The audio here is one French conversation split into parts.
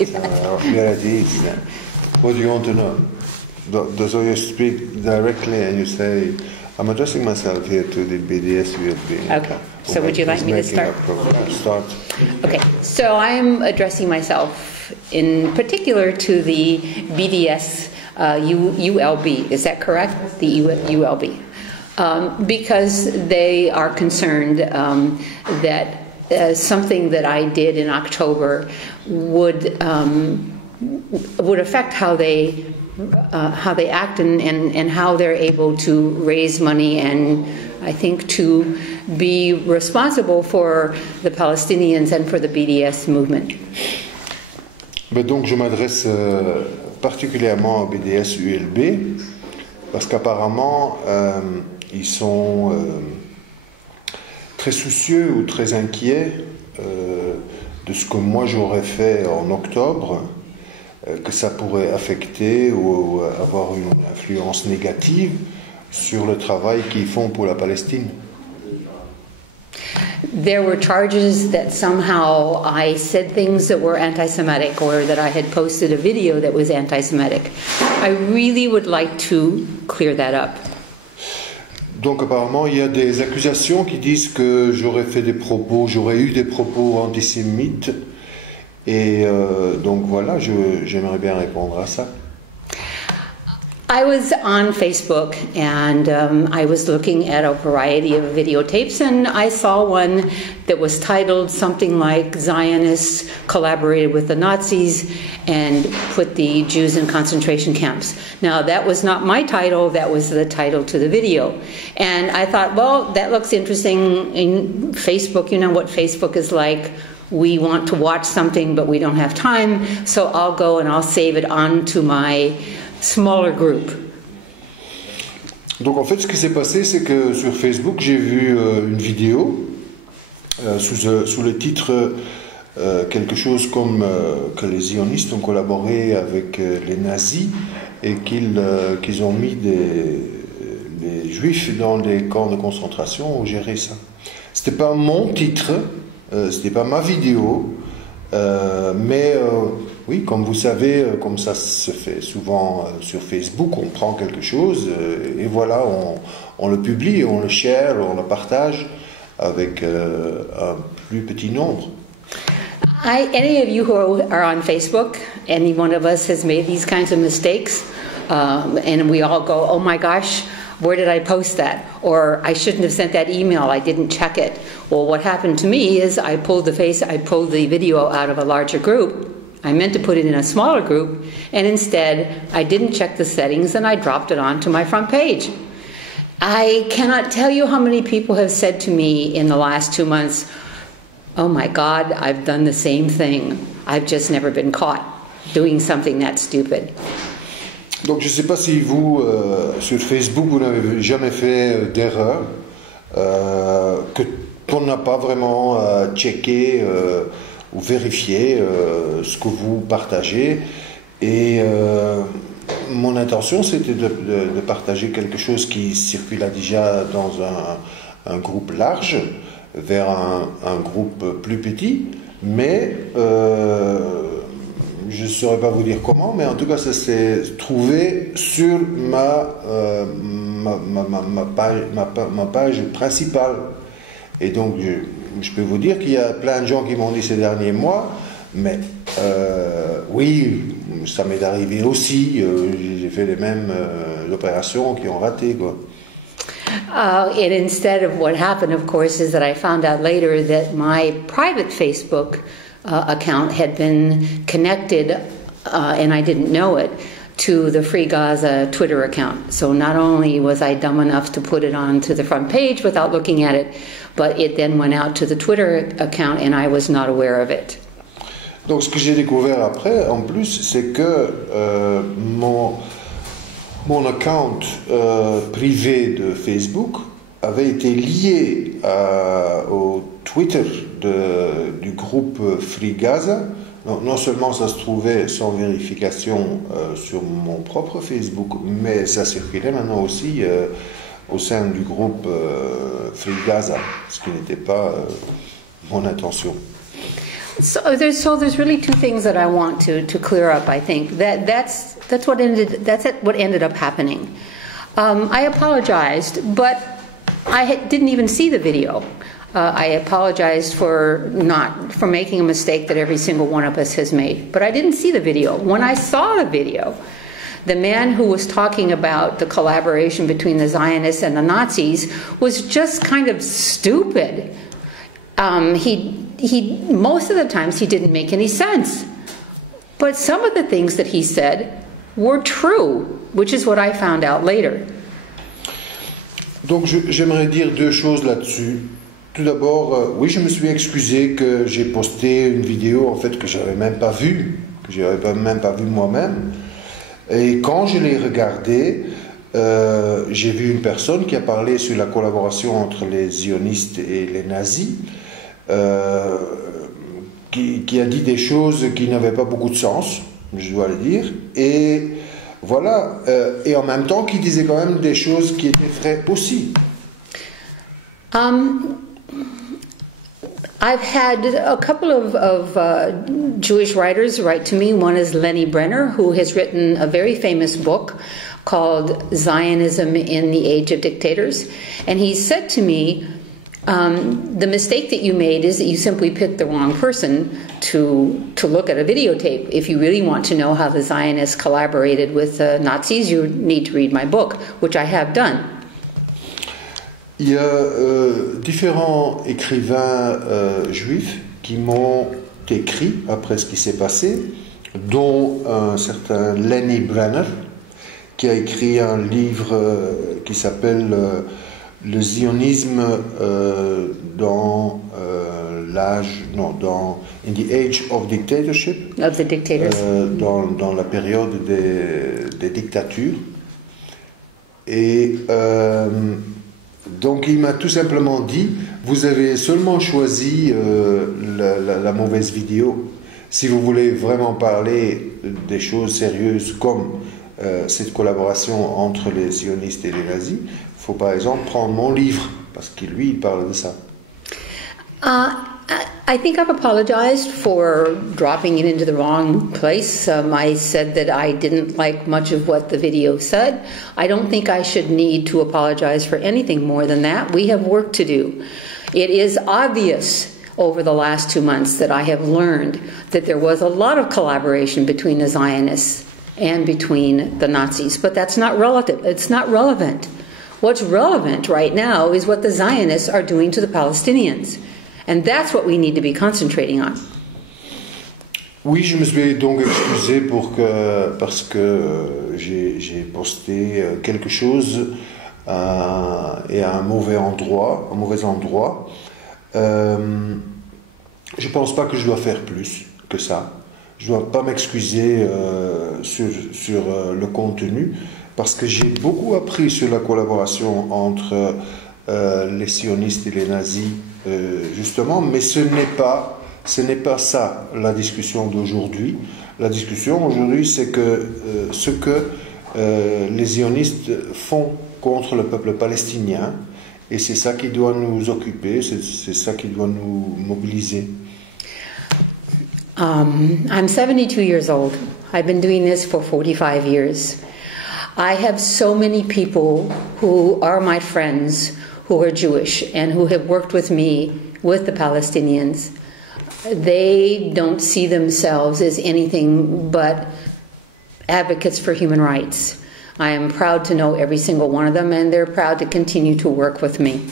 Here it is. What do you want to know? So you speak directly and you say, I'm addressing myself here to the BDS ULB. Okay, so would you like me to start? Start. Okay, so I'm addressing myself in particular to the BDS ULB, is that correct? The ULB. Because they are concerned that something that I did in October would affect how they act and how they're able to raise money and I think to be responsible for the Palestinians and for the BDS movement. Mais donc je m'adresse particulièrement au BDS ULB parce qu'apparemment ils sont très soucieux ou très inquiets de ce que moi j'aurais fait en octobre, que ça pourrait affecter ou avoir une influence négative sur le travail qu'ils font pour la Palestine. There were charges that somehow I said things that were anti-Semitic or that I had posted a video that was anti-Semitic. I really would like to clear that up. Donc apparemment il y a des accusations qui disent que j'aurais eu des propos antisémites et donc voilà, j'aimerais bien répondre à ça. I was on Facebook and I was looking at a variety of videotapes and I saw one that was titled something like Zionists collaborated with the Nazis and put the Jews in concentration camps. Now that was not my title, that was the title to the video. And I thought, well, that looks interesting. In Facebook, you know what Facebook is like. We want to watch something but we don't have time, so I'll go and I'll save it onto my smaller group. Donc en fait ce qui s'est passé c'est que sur Facebook j'ai vu une vidéo sous le titre quelque chose comme que les zionistes ont collaboré avec les nazis et qu'ils ont mis les juifs dans des camps de concentration ou géré ça. C'était pas mon titre, c'était pas ma vidéo, mais oui, comme vous savez, comme ça se fait souvent sur Facebook, on prend quelque chose et voilà, on le publie, on le share, on le partage avec un plus petit nombre. Any of you who are on Facebook, any one of us has made these kinds of mistakes, and we all go, oh my gosh, where did I post that? Or I shouldn't have sent that email, I didn't check it. Well, what happened to me is I pulled the video out of a larger group. I meant to put it in a smaller group, and instead I didn't check the settings and I dropped it onto my front page. I cannot tell you how many people have said to me in the last 2 months, oh my God, I've done the same thing. I've just never been caught doing something that stupid. Donc je ne sais pas si vous, sur Facebook, vous n'avez jamais fait d'erreur, qu'on n'a pas vraiment checké ou vérifié ce que vous partagez. Et mon intention, c'était de partager quelque chose qui circulait déjà dans un groupe large, vers un groupe plus petit, mais je ne saurais pas vous dire comment, mais en tout cas ça s'est trouvé sur ma page principale. Et donc je peux vous dire qu'il y a plein de gens qui m'ont dit ces derniers mois, mais oui, ça m'est arrivé aussi, j'ai fait les mêmes opérations qui ont raté, quoi. And instead of what happened, of course, is that I found out later that my private Facebook account had been connected, and I didn't know it, to the Free Gaza Twitter account. So not only was I dumb enough to put it onto the front page without looking at it, but it then went out to the Twitter account and I was not aware of it. Donc ce que j'ai découvert après, en plus, c'est que mon account privé de Facebook avait été lié au Twitter du groupe Free Gaza. Donc, non seulement ça se trouvait sans vérification sur mon propre Facebook, mais ça circulait maintenant aussi au sein du groupe Free Gaza, ce qui n'était pas mon intention. So there's really two things that I want to clear up. I think that's what ended up happening. I apologized, but didn't even see the video. I apologized for making a mistake that every single one of us has made, but I didn't see the video. When I saw the video, the man who was talking about the collaboration between the Zionists and the Nazis was just kind of stupid. He most of the times he didn't make any sense, but some of the things that he said were true, which is what I found out later. Donc j'aimerais dire deux choses là-dessus. Tout d'abord, oui, je me suis excusé que j'ai posté une vidéo en fait que j'avais même pas vue, moi-même. Et quand je l'ai regardée, j'ai vu une personne qui a parlé sur la collaboration entre les zionistes et les nazis, qui a dit des choses qui n'avaient pas beaucoup de sens, je dois le dire, et voilà, et en même temps qui disait quand même des choses qui étaient vraies aussi. I've had a couple of Jewish writers write to me. One is Lenny Brenner, who has written a very famous book called Zionism in the Age of Dictators. And he said to me, the mistake that you made is that you simply picked the wrong person to look at a videotape. If you really want to know how the Zionists collaborated with the Nazis, you need to read my book, which I have done. Il y a différents écrivains juifs qui m'ont écrit après ce qui s'est passé, dont un certain Lenny Brenner, qui a écrit un livre qui s'appelle Le zionisme dans In the Age of Dictatorship, of the dictators. Dans la période des dictatures. Et donc il m'a tout simplement dit, vous avez seulement choisi la mauvaise vidéo. Si vous voulez vraiment parler des choses sérieuses comme cette collaboration entre les sionistes et les nazis, il faut par exemple prendre mon livre, parce que lui il parle de ça. I think I've apologized for dropping it into the wrong place. I said that I didn't like much of what the video said. I don't think I should need to apologize for anything more than that. We have work to do. It is obvious over the last 2 months that I have learned that there was a lot of collaboration between the Zionists and between the Nazis, but that's not relative. It's not relevant. What's relevant right now is what the Zionists are doing to the Palestinians. And that's what we need to be concentrating on. Oui, je me suis donc excusé parce que j'ai posté quelque chose et à un mauvais endroit. Je pense pas que je dois faire plus que ça. Je dois pas m'excuser sur le contenu, parce que j'ai beaucoup appris sur la collaboration entre les sionistes et les nazis, justement, mais ce n'est pas ça la discussion d'aujourd'hui. La discussion aujourd'hui, c'est que ce que les sionistes font contre le peuple palestinien, et c'est ça qui doit nous occuper, c'est ça qui doit nous mobiliser. I'm 72 years old. I've been doing this for 45 years. I have so many people who are my friends who are Jewish and who have worked with me with the Palestinians. They don't see themselves as anything but advocates for human rights. I am proud to know every single one of them, and they're proud to continue to work with me.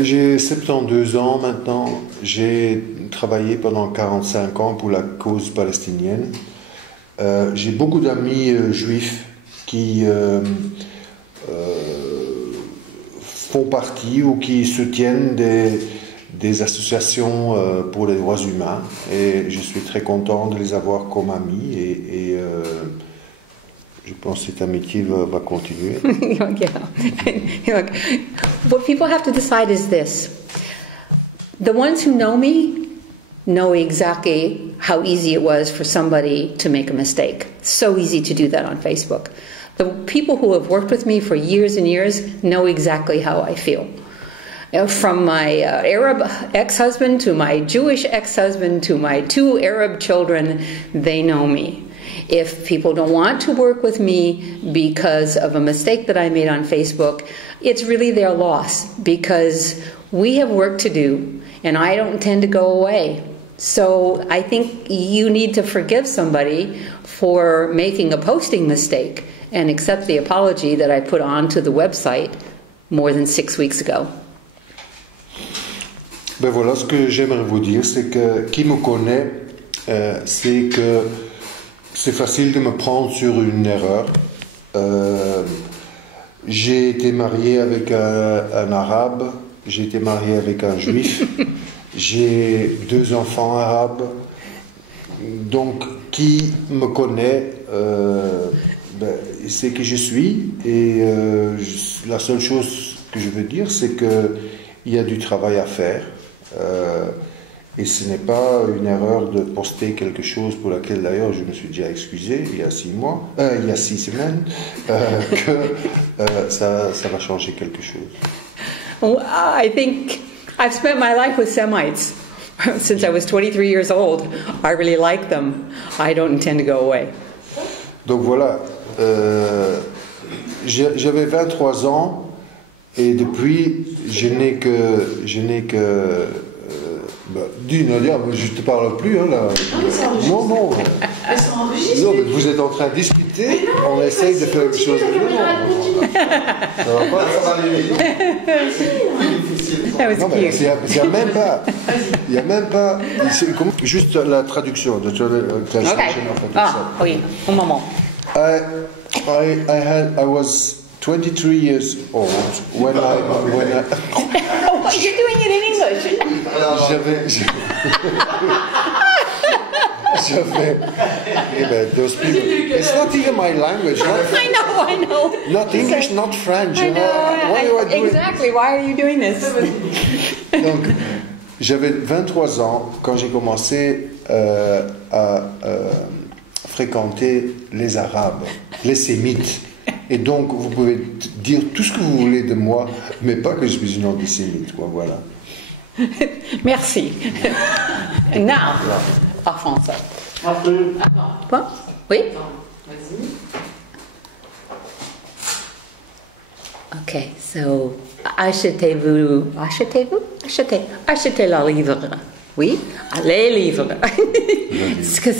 J'ai 72 ans maintenant. J'ai travaillé pendant 45 ans pour la cause palestinienne. J'ai beaucoup d'amis juifs qui font partie ou qui soutiennent des associations pour les droits humains, et je suis très content de les avoir comme amis, et je pense que cette amitié va continuer. Yeah. What people have to decide is this. The ones who know me know exactly how easy it was for somebody to make a mistake. So easy to do that on Facebook. The people who have worked with me for years and years know exactly how I feel. From my Arab ex-husband to my Jewish ex-husband to my 2 Arab children, they know me. If people don't want to work with me because of a mistake that I made on Facebook, it's really their loss, because we have work to do and I don't intend to go away. So I think you need to forgive somebody for making a posting mistake and accept the apology that I put onto the website more than 6 weeks ago. Ben voilà, ce que j'aimerais vous dire, c'est que qui me connaît, c'est que c'est facile de me prendre sur une erreur. J'ai été marié avec un arabe, j'ai été marié avec un juif, j'ai 2 enfants arabes. Donc, qui me connaît, c'est qui je suis. Et la seule chose que je veux dire, c'est qu'il y a du travail à faire. Et ce n'est pas une erreur de poster quelque chose pour laquelle d'ailleurs je me suis déjà excusé il y a 6 semaines, que ça va changer quelque chose. Well, I think I've spent my life with Semites since I was 23 years old. I really like them. I don't intend to go away. Donc voilà, j'avais 23 ans et depuis je n'ai que dis Nadia, je te parle plus, hein, là. Non, non. Non, mais vous êtes en train de discuter, on essaye de faire quelque chose. Non, ça va pas. Non, mais il n'y a même pas. Il n'y a même pas. Juste la traduction. Ok. Ah, oui, un moment. I was 23 years old when I Oh, you're doing it in English. those people. It's not even my language. I know. Not English, not French. I know. Exactly. Why are you doing this? Donc, j'avais 23 ans quand j'ai commencé à fréquenter les Arabes, les Sémites. Et donc, vous pouvez dire tout ce que vous voulez de moi, mais pas que je suis une antisémite, quoi, voilà. Merci. Now, en français. Quoi? Oui? Okay, so, achetez le livre. Oui, les livres. Parce que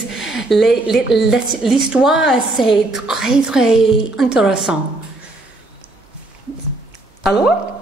l'histoire, c'est très, très intéressant. Alors?